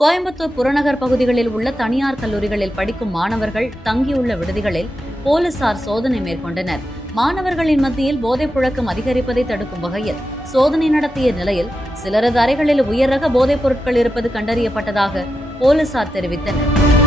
கோயம்புத்தூர் புறநகர் பகுதிகளில் உள்ள தனியார் கல்லூரிகளில் படிக்கும் மாணவர்கள் தங்கியுள்ள விடுதிகளில் போலீசார் சோதனை மேற்கொண்டனர். மாணவர்களின் மத்தியில் போதைப் புழக்கம் அதிகரிப்பதை தடுக்கும் வகையில் சோதனை நடத்திய நிலையில் சிலரது அறைகளில் உயர் ரக போதைப் பொருட்கள் இருப்பது கண்டறியப்பட்டதாக போலீசார் தெரிவித்தனர்.